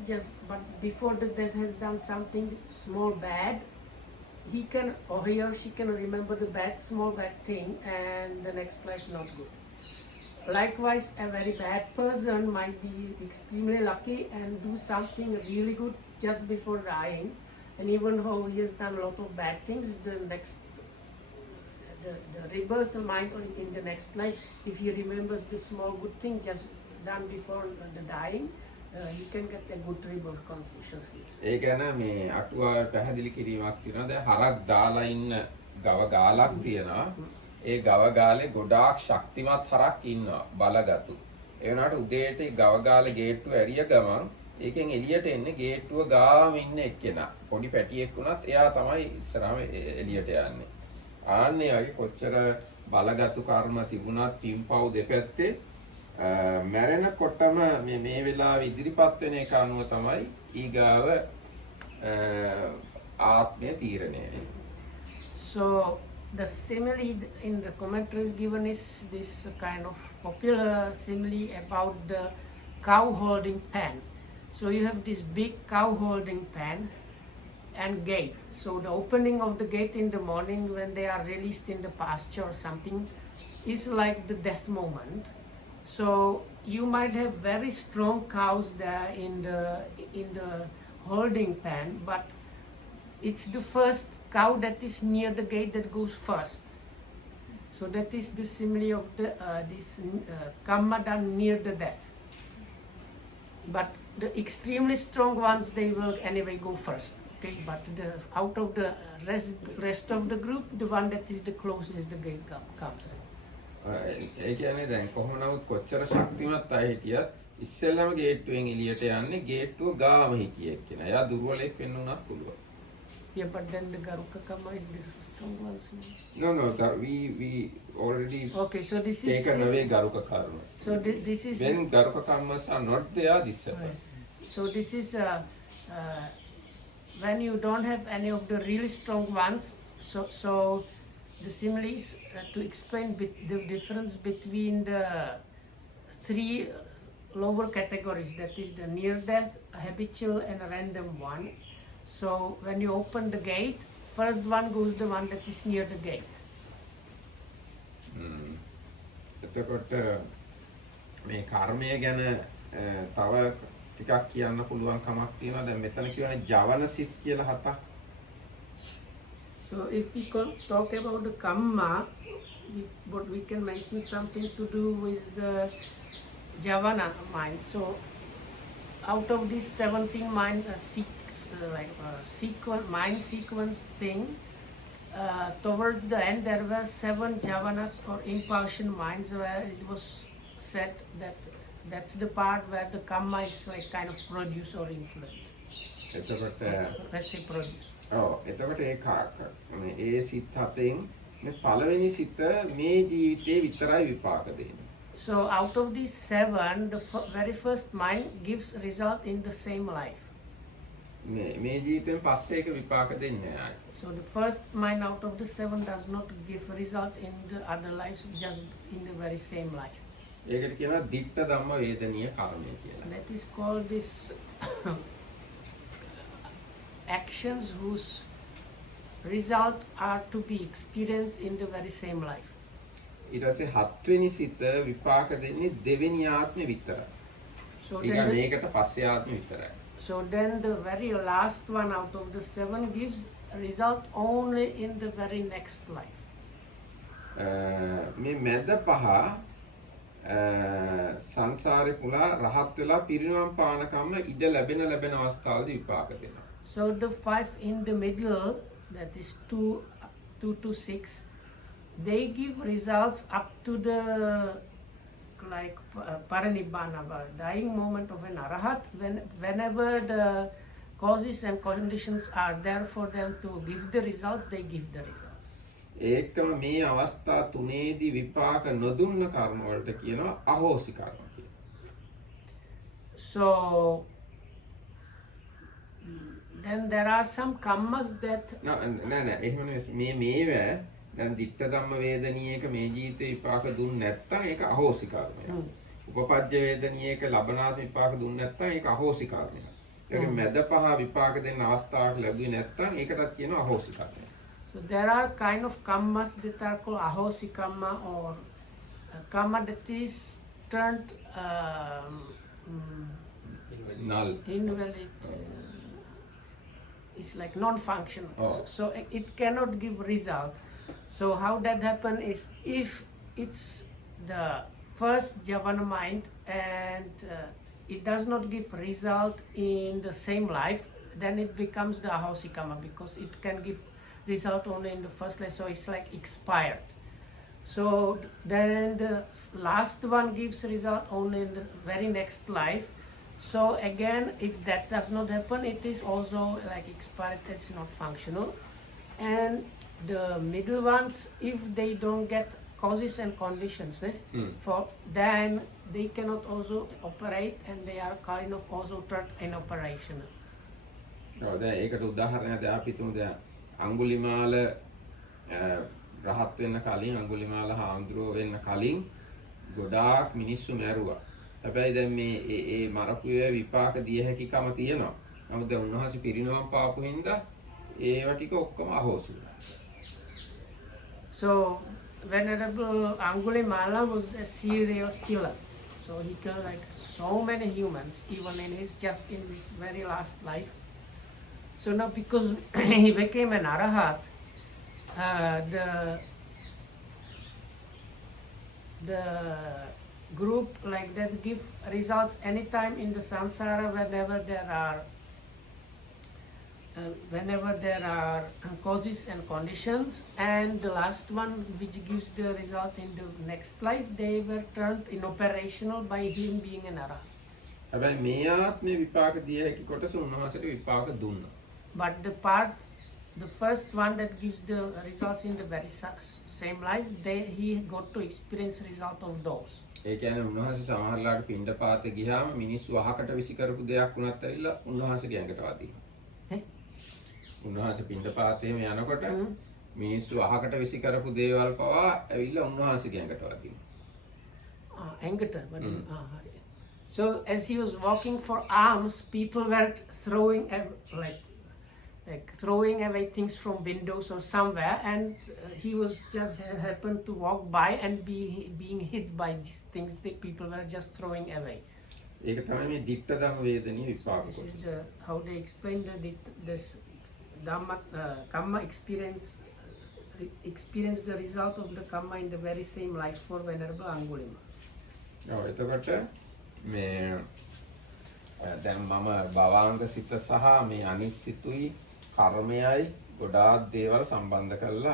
but before the death has done something small bad, he or she can remember the small bad thing and the next life not good. Likewise, a very bad person might be extremely lucky and do something really good just before dying, and even though he has done a lot of bad things, the rebirth mind in the next life, if he remembers the small good thing just done before the dying, you can get a good rebirth consciousness. ඒ ගැන මේ අටුවා පැහැදිලි කිරීමක් තියෙනවා. දැන් හරක් දාලා ඉන්න ගව ගාලක් තියෙනවා. ඒ ගව ගාලේ ගොඩාක් ශක්තිමත් හරක් ඉන්නවා බලගතු. ඒ වුණාට උදේට ගව ගාලේ ගේට්ටුව ඇරිය ගමන් ඒකෙන් එළියට එන්නේ ගේට්ටුව ගාම ඉන්න එක්කෙනා. පොඩි පැටියෙක් වුණත් එයා තමයි ඉස්සරහම එළියට යන්නේ. ආන්නේ වගේ කොච්චර බලගතු කර්ම තිබුණත් පින්පව් දෙපැත්තේ මැරෙනකොටම මේ වෙලාවේ ඉදිරිපත් වෙන එක අනුව තමයි ඊගාව ආත්මය තීරණය වෙන්නේ. So the simile in the commentaries given is this kind of popular simile about the cow holding pen. So you have this big cow holding pen and gate. So the opening of the gate in the morning when they are released in the pasture or something is like the death moment. So you might have very strong cows there in the holding pen, but it's the first cow that is near the gate that goes first. So that is the simile of this karma done near the death. But the extremely strong ones, they will anyway go first. Okay, but out of the rest of the group, the one that is the closest the gate comes. ඒ කියන්නේ දැන් කොහොම නමුත් කොච්චර ශක්තිමත් අය හිටියත් ඉස්සෙල්ලාම ගේට්ටුවෙන් එළියට යන්නේ ගේට්ටුව ගාම හිටියෙක් කෙනා. එයා දුර්වලෙක් වෙන්න උනත් පුළුවන්. Yeah, but then the Garuka Karma is the strong ones. No, we already Okay, so this is taken away Garuka karma. So this is When Garuka karmas are not there, this happens. right. So this is when you don't have any of the really strong ones. So the simile is to explain the difference between the three lower categories. That is the near death, habitual, and random one. So when you open the gate, first one goes the one that is near the gate. එතකොට මේ කර්මය ගැන තව ටිකක් කියන්න පුළුවන් කමක් තියෙනවා. දැන් මෙතන කියවනේ ජවන සිත් කියලා හතක්. So if we talk about the karma, but we can mention something to do with the Javana mind. So out of this 17 mind mind sequence thing, towards the end there were 7 Javanas or impulsion minds, where it was said that that's the part where the karma is like kind of produce or influence. එතකොට Let's say produce. එතකොට ඒ සිත් හතෙන් මේ පළවෙනි සිත මේ ජීවිතේ විතරයි විපාක දෙන්නේ. So out of these 7, the very first mind gives result in the same life. මේ ජීවිතෙන් පස්සේ ඒක විපාක දෙන්නේ නැහැ. So the first mind out of the 7 does not give result in the other lives, just in the very same life. ඒකට කියනවා ditta dhamma vedaniya karma කියලා. That is called this actions whose result are to be experienced in the very same life. ඊට පස්සේ හත්වෙනි සිත විපාක දෙන්නේ දෙවෙනි ආත්මෙ විතරයි. So ඒක then, මේකට පස්සේ ආත්මෙ විතරයි. so then the very last one out of the 7 gives result only in the very next life. මේ මැද පහ සංසාරේ පුරා රහත් වෙලා පිරිනිවන් පානකම්ම ඉඩ ලැබෙන අවස්ථාවලදී විපාක දෙනවා. So the 5 in the middle, that is 2 to 6, they give results up to the like paranibbana, dying moment of an arahat. Whenever the causes and conditions are there for them to give the results, they give the results. ඒකම මේ අවස්ථා තුනේදී විපාක නොදුන්න කර්ම වලට කියනවා අහෝසි කර්ම කියලා. So then there are some karmas that නෑ එහෙම නෙවෙයි මේව දැන් ditta dhamma vedaniya මේ ජීවිතේ විපාක දුන්නේ නැත්තම් ඒක අහෝසි කර්මයක්. උපපජ්ජ වේදනීයක ලබනාත් විපාක දුන්නේ නැත්තම් ඒක අහෝසි කර්මයක්. ඒක මැද පහ විපාක දෙන්න අවස්ථාවක් ලැබුවේ නැත්තම් ඒකටත් කියනවා අහෝසි කර්මයක්. So there are kind of karmas that are called ahosi karma, or karma that is turned null. invalid. It's like non-functional. So it cannot give result. So how that happen is, if it's the first Javana mind and it does not give result in the same life, then it becomes the ahosi karma, because it can give result only in the first life, so it's like expired. So then the last one gives result only in the very next life. So again, if that does not happen, it is also like expired, it's not functional. And the middle ones, if they don't get causes and conditions, for then they cannot also operate, and they are kind of also turned inoperational. දැන් ඒකට උදාහරණයක් දැන් අපි තුමු දැන් අඟුලිමාල රහත් වෙන්න කලින් අඟුලිමාල හාමුදුරුවෝ වෙන්න කලින් ගොඩාක් මිනිස්සු මැරුවා. හැබැයි දැන් මේ ඒ මරපුවේ විපාක දිය හැකිකම තියෙනවා. නමුත් දැන් උන්වහන්සේ පිරිනවම් පාපු හින්දා ඒව ටික ඔක්කොම අහෝසි වුණා. So Venerable Angulimala was a serial killer. So he killed like so many humans, even in his very last life. So now, because he became an arahat, the group like that give results anytime in the samsara whenever there are causes and conditions, and the last one which gives the result in the next life, they were turned inoperational by him being an arahat. හැබැයි මේ ආත්මේ විපාක දිය හැකි කොටස උන්වහන්සේට විපාක දුන්නා. But the first one that gives the results in the very same life, he got to experience result of those. ඒ කියන්නේ උන්වහන්සේ සමහරලාට පින්ඩපාතේ ගියාම මිනිස්සු අහකට විසි කරපු දෙයක් වුණත් ඇවිල්ලා උන්වහන්සේගේ ඇඟට වදිනවා. උන්වහන්සේ පින්ඩපාතේම යනකොට මිනිස්සු අහකට විසි කරපු දේවල් පවා ඇවිල්ලා උන්වහන්සේගේ ඇඟට වදිනවා. ඇඟට වදිනවා. So as he was walking for alms, people were throwing like throwing away things from windows or somewhere, and he was just happened to walk by and being hit by these things that people were just throwing away. ඒක තමයි මේ ditta ධම්ම වේදනීය විපාක This කොටස. is how they explain this Dhamma karma experience the result of the karma in the very same life for Venerable Angulima. ඔව් එතකොට මේ දැන් මම භවාංග සිත සහ මේ අනිශ්චිතුයි කර්මයයි ගොඩාක් දේවල් සම්බන්ධ කරලා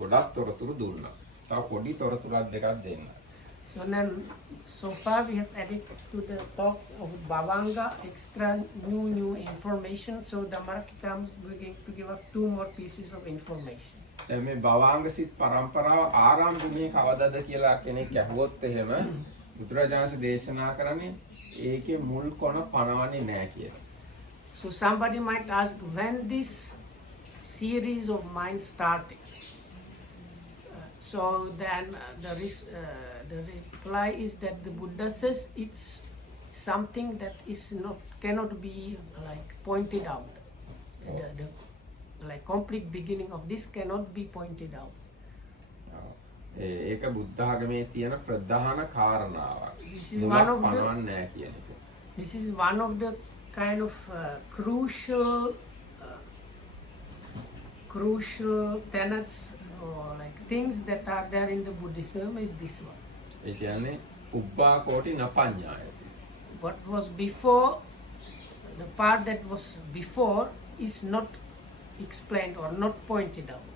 ගොඩක් තොරතුරු දුන්නා. තව පොඩි තොරතුරක් දෙකක් දෙන්න. So far we have added to the talk of Bhavanga extra new information. So Dhammarakita is going to give us 2 more pieces of information. දැන් මේ භවාංග සිත් පරම්පරාව ආරම්භුනේ කවදාද කියලා කෙනෙක් අහුවොත් එහෙම බුදුරජාණන් දේශනා කරන්නේ ඒකේ මුල් කොන පනවන්නේ නැහැ කියලා. So somebody might ask when this series of mind started. So then the reply is that the Buddha says it's something that cannot be like pointed out. The like complete beginning of this cannot be pointed out. ඒක බුද්ධ ආගමේ තියෙන ප්‍රධාන කාරණාවක්. This is one of the kind of crucial tenets or like things that are there in the Buddhism is this one. ඒ කියන්නේ උබ්බා කෝටි නපඤ්ඤායති. What was before, the part that was before is not explained or not pointed out.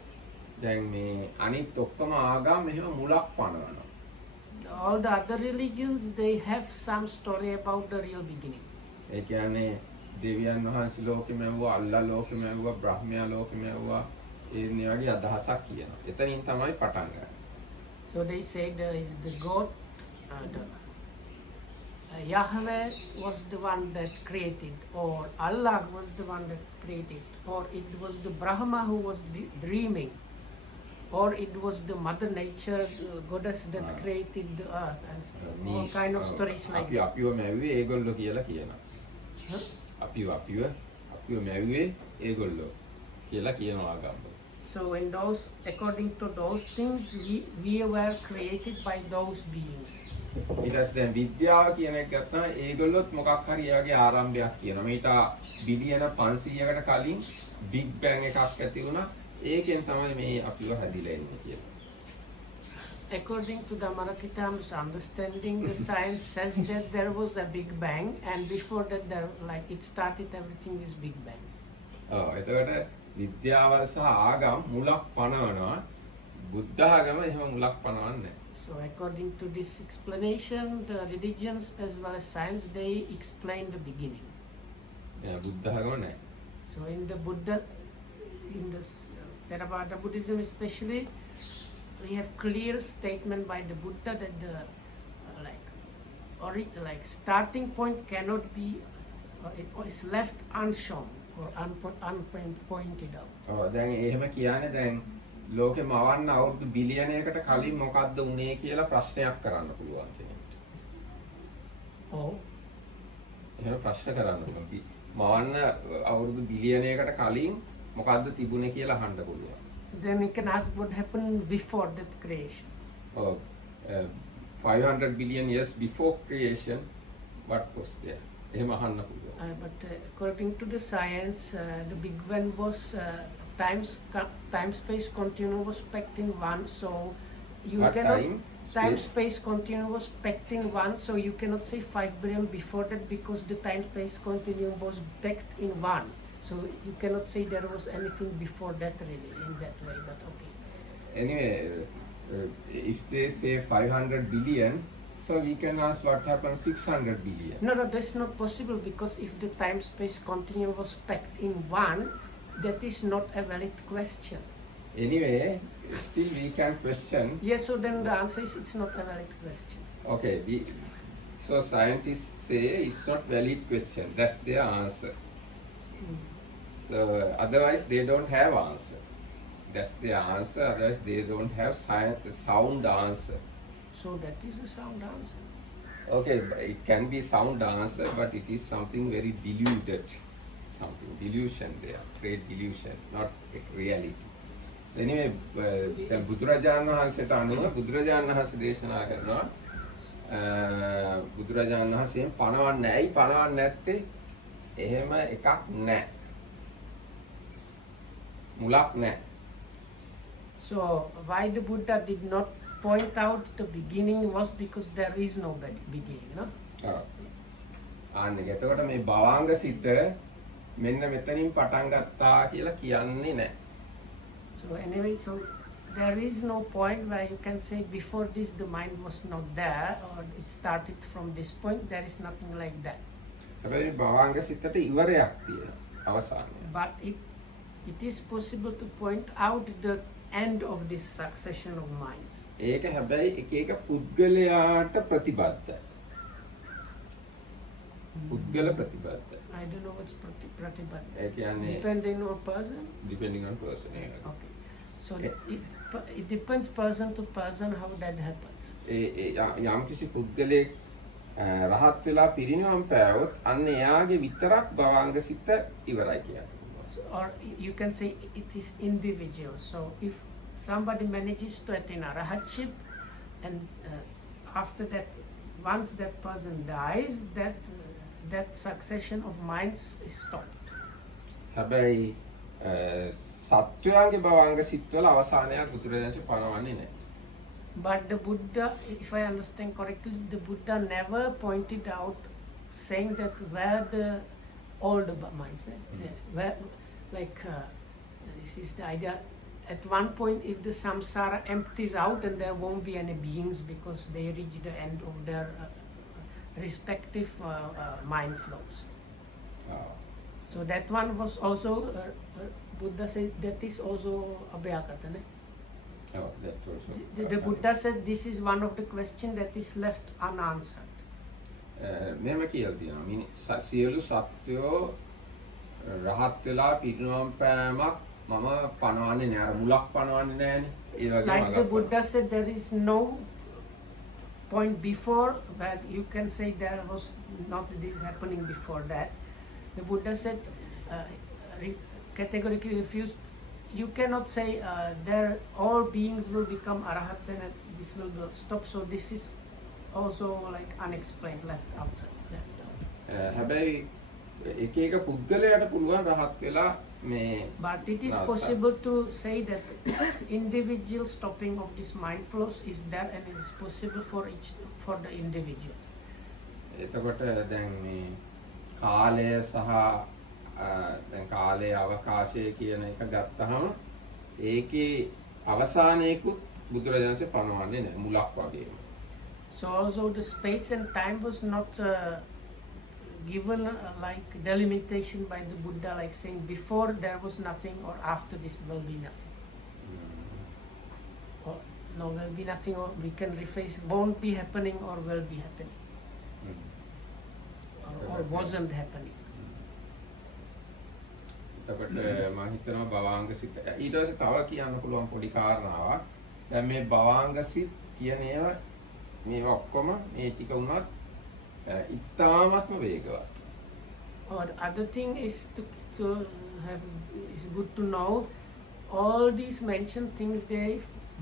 දැන් මේ අනිත් ඔක්කොම ආගම් මෙහෙම මුලක් පනවනවා. All the other religions, they have some story about the real beginning. ඒ කියන්නේ දෙවියන් වහන්සේ ලෝකෙම ඇව්වා, අල්ලා ලෝකෙම ඇව්වා, බ්‍රහ්මයා ලෝකෙම ඇව්වා. ඒ වගේ අදහසක් කියනවා. එතනින් තමයි පටන් ගන්නේ. So they say there is the God, Yahweh was the one that created, or Allah was the one that created, or it was the Brahma who was dreaming, or it was the Mother Nature, goddess that created the earth, and all kind of stories like that. අපිව මැව්වේ ඒගොල්ලෝ කියලා කියනවා. අපිව මැව්වේ ඒගොල්ලෝ කියලා කියනවා ආගම. So in those, according to those things, we were created by those beings. ඊට පස්සේ දැන් විද්‍යාව කියන එක ගත්තා ඒගොල්ලොත් මොකක් හරි එයාගේ ආරම්භයක් කියනවා. මේට බිලියන 500කට කලින් බිග් බෑන් එකක් ඇති වුණා. ඒකෙන් තමයි මේ අපිව හැදිලා ඉන්නේ කියලා. According to Dhammarakita's understanding, the science says that there was a big bang, and before that, it started, everything is big bang. එතකොට විද්‍යාව සහ ආගම් මුලක් පනවනවා. බුද්ධ ආගම එහෙම මුලක් පනවන්නේ නැහැ. So according to this explanation, the religions as well as science, they explain the beginning. බුද්ධ ආගම නැහැ. So in the Buddha, in this Theravada Buddhism especially, we have clear statement by the Buddha that the starting point cannot be, or is left unshown or unpointed out. දැන් එහෙම කියන්නේ දැන් ලෝකෙ මවන්න අවුරුදු බිලියනයකට කලින් මොකද්ද උනේ කියලා ප්‍රශ්නයක් කරන්න පුළුවන් කෙනෙක්ට. එහෙම ප්‍රශ්න කරන්න පුළුවන්. මවන්න අවුරුදු බිලියනයකට කලින් මොකද්ද තිබුණේ කියලා අහන්න පුළුවන්. Then we can ask what happened before that creation. 500 billion years before creation, what was there? එහෙම අහන්න පුළුවන්. But according to the science, the Big Bang was time-space continuum was packed in one, so you cannot time-space continuum was packed in one, so you cannot say 5 billion before that because the time-space continuum was packed in one. So you cannot say there was anything before that really in that way, but okay. Anyway, if they say 500 billion, So we can ask what happened 600 billion. No, that's not possible, because if the time-space continuum was packed in one, that is not a valid question. Anyway, still we can question. Yes, so then the answer is it's not a valid question. Okay, so scientists say it's not valid question. That's their answer. So otherwise they don't have answer. That's their answer. Otherwise they don't have sound answer. So that is a sound answer. Okay, it can be sound answer, but it is something very deluded. Something delusion there, great delusion, not reality. So anyway, දැන් බුදුරජාණන් වහන්සේට අනුව බුදුරජාණන් වහන්සේ දේශනා කරනවා බුදුරජාණන් වහන්සේෙන් පණවන්නේ ඇයි පණවන්නේ නැත්තේ? එහෙම එකක් නැහැ. මුලක් නැහැ. So why the Buddha did not point out the beginning was because there is no beginning, no? ආන්නේ එතකොට මේ භවංග සිත මෙන්න මෙතනින් පටන් ගත්තා කියලා කියන්නේ නැහැ. So anyway, so there is no point where you can say before this the mind was not there, or it started from this point. There is nothing like that. හැබැයි භවංග සිතට ඉවරයක් තියෙනවා අවසානය. But it is possible to point out the end of this succession of minds. ඒක හැබැයි එක එක පුද්ගලයාට ප්‍රතිබද්ධයි. පුද්ගල ප්‍රතිබද්ධයි. I don't know what's pratibad. ඒ කියන්නේ Depending on person. depending on person. Okay. So it depends person to person how that happens. යම් කිසි පුද්ගලයෙක් රහත් වෙලා පිරිනිවන් පෑවොත් අන්න එයාගේ විතරක් භවංග සිත ඉවරයි කියන්නේ. Or you can say it is individual. So if somebody manages to attain arahatship, and after that, once that person dies, that succession of minds is stopped. හැබැයි සත්වයාගේ භවංග සිත්වල අවසානයක් බුදුරජාණන් පනවන්නේ නැහැ. But the Buddha, if I understand correctly, the Buddha never pointed out saying that where the old minds, where this is the idea. At one point, if the samsara empties out, and there won't be any beings because they reach the end of their respective mind flows. So that one was also Buddha said that is also abhyakata. that also. The Buddha said this is one of the questions that is left unanswered. මෙහෙම කියලා තියෙනවා. සියලු සත්වෝ රහත් වෙලා පිරිනවම් පෑමක් මම පනවන්නේ නෑ. අර මුලක් පනවන්නේ නෑනේ. ඒ වගේ Like the Buddha said, there is no point before where you can say there was not this happening before that. The Buddha said, categorically refused. You cannot say there all beings will become arahats and this will stop. So this is also like unexplained, left outside. හැබැයි එක එක පුද්ගලයාට පුළුවන් රහත් වෙලා මේ But it is possible to say that individual stopping of this mind flows is there, and it is possible for the individuals. එතකොට දැන් මේ කාලය සහ දැන් කාලය අවකාශය කියන එක ගත්තහම ඒකේ අවසානයේකුත් බුදුරජාණන්සේ පනවන්නේ නැහැ මුලක් වගේම. So also the space and time was not given like delimitation by the Buddha, like saying before there was nothing or after this will be nothing. Or no, will be nothing, or we can rephrase won't be happening or will be happening. Or wasn't happening. එතකොට මම හිතනවා භවංග සිත් ඊට පස්සේ තව කියන්න පුළුවන් පොඩි කාරණාවක්. දැන් මේ භවංග සිත් කියන ඒවා මේවා ඔක්කොම මේ ටික උනත් ඉතාමත්ම වේගවත්. Or the other thing is to have is good to know all these mentioned things, they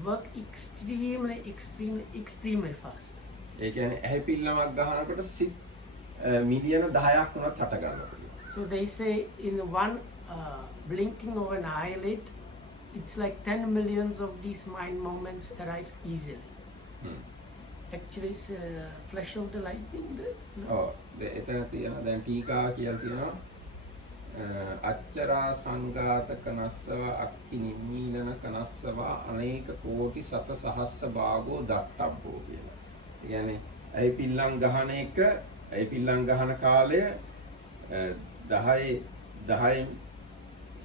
work extremely fast. ඒ කියන්නේ ඇහි පිල්ලමක් ගහනකොට සිත් මිලියන 10ක් වුණත් හට ගන්නවා. So they say in one blinking of an eyelid, it's like 10 millions of these mind moments arise easily. Actually, it's flash of the lightning. එතන තියෙනවා දැන් ටීකා කියලා තියෙනවා අච්චරා සංඝාතක නස්සව අක්කි නිම්මීනන කනස්සව අනේක කෝටි සත සහස්ස භාගෝ දත්තබ්බෝ කියලා. ඒ කියන්නේ ඇයි පිල්ලම් ගහන එක ඇයි පිල්ලම් ගහන කාලය 10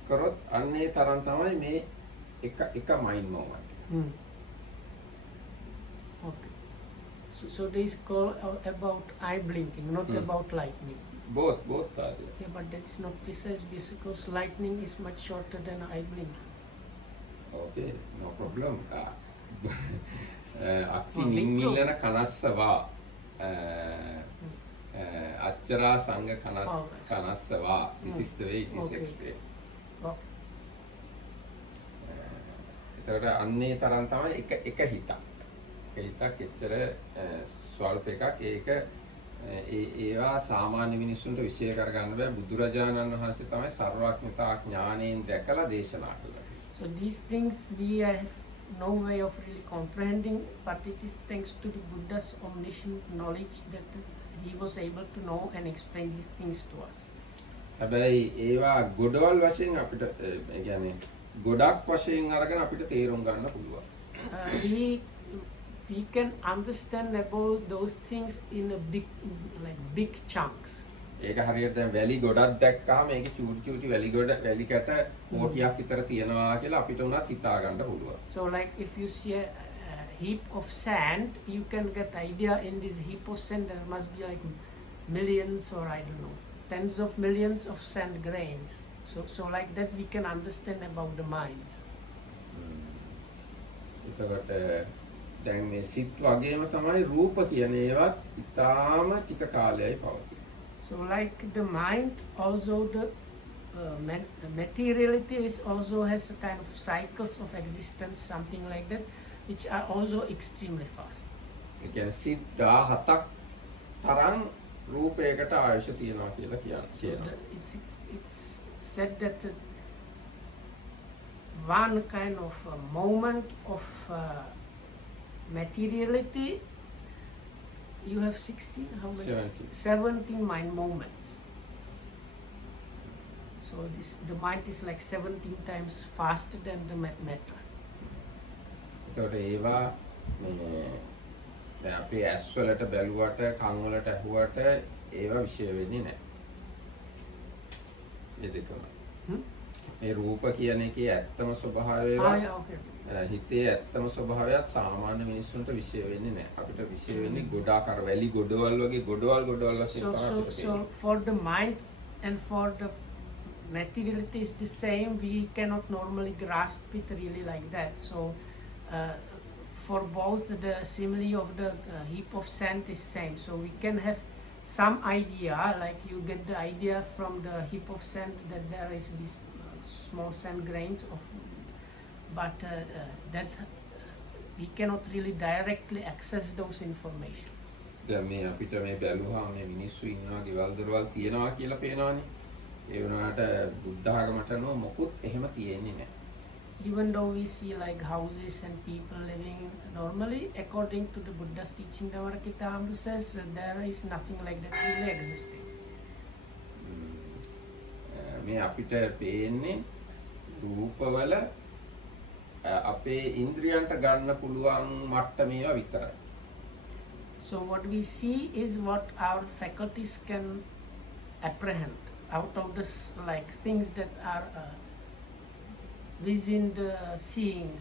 කරොත් අන්නේ තරම් තමයි මේ එක mind moment. Okay. So this call about eye blinking, not about lightning. Both are there. Yeah, but that's not precise because lightning is much shorter than eye blinking. Okay, no problem. අක්කි නිම්මිල්ලන කනස්සවා අච්චරා සංග කනස්සවා. This is the way it is explained. Okay. එතකොට අන්නේ තරම් තමයි එක හිතක්. හිතක් එච්චර ස්වල්ප එකක්. ඒක ඒවා සාමාන්‍ය මිනිස්සුන්ට විශේෂ කරගන්න බෑ. බුදුරජාණන් වහන්සේ තමයි සර්වඥතා ඥාණයෙන් දැකලා දේශනා කළා. So these things we have no way of really comprehending, but it is thanks to the Buddha's omniscient knowledge that he was able to know and explain these things to us. හැබැයි ඒවා ගොඩවල් වශයෙන් අපිට කියන්නේ ගොඩක් වශයෙන් අරගෙන අපිට තේරුම් ගන්න පුළුවන්. We can understand about those things in a big chunks. ඒක හරියට දැන් වැලි ගොඩක් දැක්කහම මේකේ චූටි වැලි කැට කෝටියක් විතර තියෙනවා කියලා අපිට උනත් හිතා ගන්න පුළුවන්. So like if you see a heap of sand, you can get idea in this heap of sand there must be like millions or I don't know, tens of millions of sand grains. So like that we can understand about the minds. එතකොට දැන් මේ සිත් වගේම තමයි රූප කියන ඒවත් ඉතාම ටික කාලයයි පවතින. So like the mind, also the materiality is also has a kind of cycles of existence, something like that, which are also extremely fast. ඒ කියන්නේ සිත් 17ක් තරම් රූපයකට ආයුෂ තියනවා කියලා කියනවා. It's said that one kind of moment of materiality, you have 16, how many? 17 mind moments. So the mind is like 17 times faster than the matter. ඒතකොට ඒවා මේ දැන් අපි ඇස් වලට බැලුවට කන් වලට ඇහුවට ඒවා විශේෂ වෙන්නේ නැහැ. ඒ දෙකම. මේ රූප කියන එකේ ඇත්තම ස්වභාවය හිතේ ඇත්තම ස්වභාවයත් සාමාන්‍ය මිනිස්සුන්ට විශේෂ වෙන්නේ නැහැ. අපිට විශේෂ වෙන්නේ ගොඩාක් අර වැලි ගොඩවල් වගේ ගොඩවල් වශයෙන් තමයි. So for the mind and for the materiality is the same. We cannot normally grasp it really like that. So for both the simile of the heap of sand is same. So we can have some idea, like you get the idea from the heap of sand that there is this small sand grains of, but that's we cannot really directly access those information. දැන් මේ අපිට මේ බැලුවාම මේ මිනිස්සු ඉන්නවා ගෙවල් දොරවල් තියනවා කියලා පේනවනේ. ඒ වුණාට බුද්ධ ආගමට නෝ මොකුත් එහෙම තියෙන්නේ නැහැ. Even though we see like houses and people living normally, according to the Buddha's teaching, the Varkitambu says there is nothing like that really existing. මේ අපිට පේන්නේ රූපවල අපේ ඉන්ද්‍රියන්ට ගන්න පුළුවන් මට්ටමේවා විතරයි. So what we see is what our faculties can apprehend out of this, like things that are within the seeing.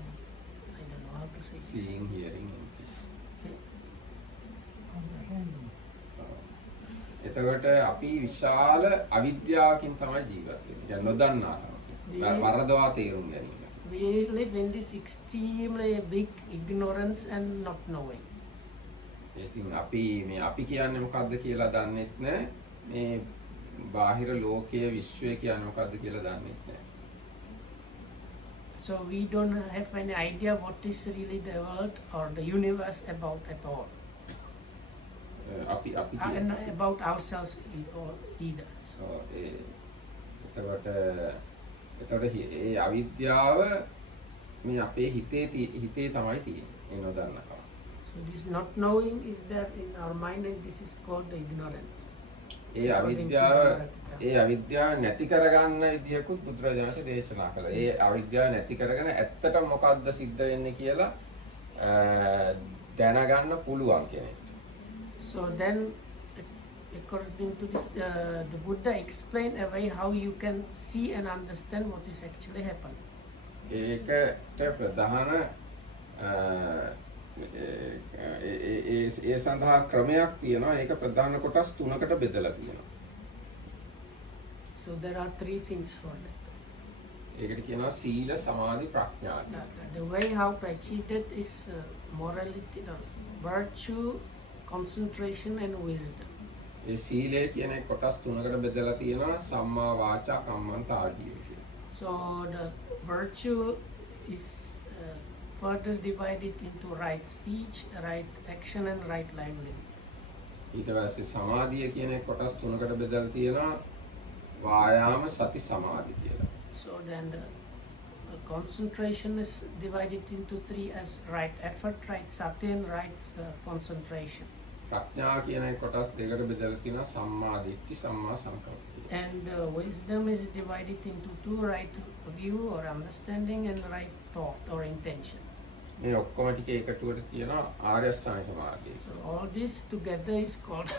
I don't know how to say. Seeing, hearing. එතකොට අපි විශාල අවිද්‍යාවකින් තමයි ජීවත් වෙන්නේ. දැන් නොදන්නා වරදවා තේරුම් ගැනීම. We live in this extremely big ignorance and not knowing. ඉතින් අපි කියන්නේ මොකද්ද කියලා දන්නෙත් නැහැ. මේ බාහිර ලෝකයේ විශ්වය කියන්නේ මොකද්ද කියලා දන්නෙත් නැහැ. So we don't have any idea what is really the world or the universe about at all. And about ourselves either. So එතකොට ඒ අවිද්‍යාව මේ අපේ හිතේ තමයි තියෙන්නේ. ඒ නොදන්නකම. So this not knowing is there in our mind and this is called the ignorance. ඒ අවිද්‍යාව නැති කරගන්න විදියකුත් බුදුරජාණන් දේශනා කළා. ඒ අවිද්‍යාව නැති කරගෙන ඇත්තටම මොකද්ද සිද්ධ වෙන්නේ කියලා දැනගන්න පුළුවන් කෙනෙක්. So then, according to this, the Buddha explained a way how you can see and understand what is actually happening. ඒකට ප්‍රධාන ඒ සඳහා ක්‍රමයක් තියෙනවා. ඒක ප්‍රධාන කොටස් තුනකට බෙදලා තියෙනවා. So there are three things for that. ඒකට කියනවා සීල සමාධි ප්‍රඥා කියලා. The way how to achieve that is morality, virtue, concentration and wisdom. ඒ සීලය කියන කොටස් තුනකට බෙදලා තියෙනවා සම්මා වාචා කම්මන්ත ආජීව කියලා. So the virtue is further divided into right speech, right action and right livelihood. ඊට පස්සේ සමාධිය කියන කොටස් තුනකට බෙදලා තියෙනවා වායාම සති සමාධි කියලා. So then the concentration is divided into three as right effort, right sati and right concentration. ප්‍රඥා කියන කොටස් දෙකට බෙදලා තියෙනවා සම්මා දිට්ඨි සම්මා සංකප්ප. And wisdom is divided into two, right view or understanding and right thought or intention. මේ ඔක්කොම ටික එකතුවට කියනවා ආර්ය අෂ්ටාංගික මාර්ගය. So all this together is called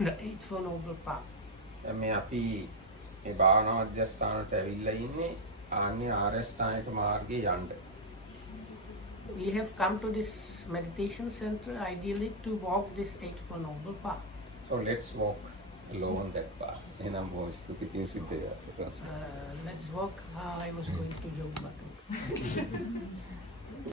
the Eightfold Noble Path. දැන් මේ අපි මේ භාවනා මධ්‍යස්ථානට ඇවිල්ලා ඉන්නේ ආන්නේ ආර්ය අෂ්ටාංගික මාර්ගයේ යන්න. We have come to this meditation center ideally to walk this Eightfold Noble Path. So let's walk along that path. එහෙනම් බොහොම ස්තුතියි සිද්ධ වෙනවා. Let's walk. I was going to joke, but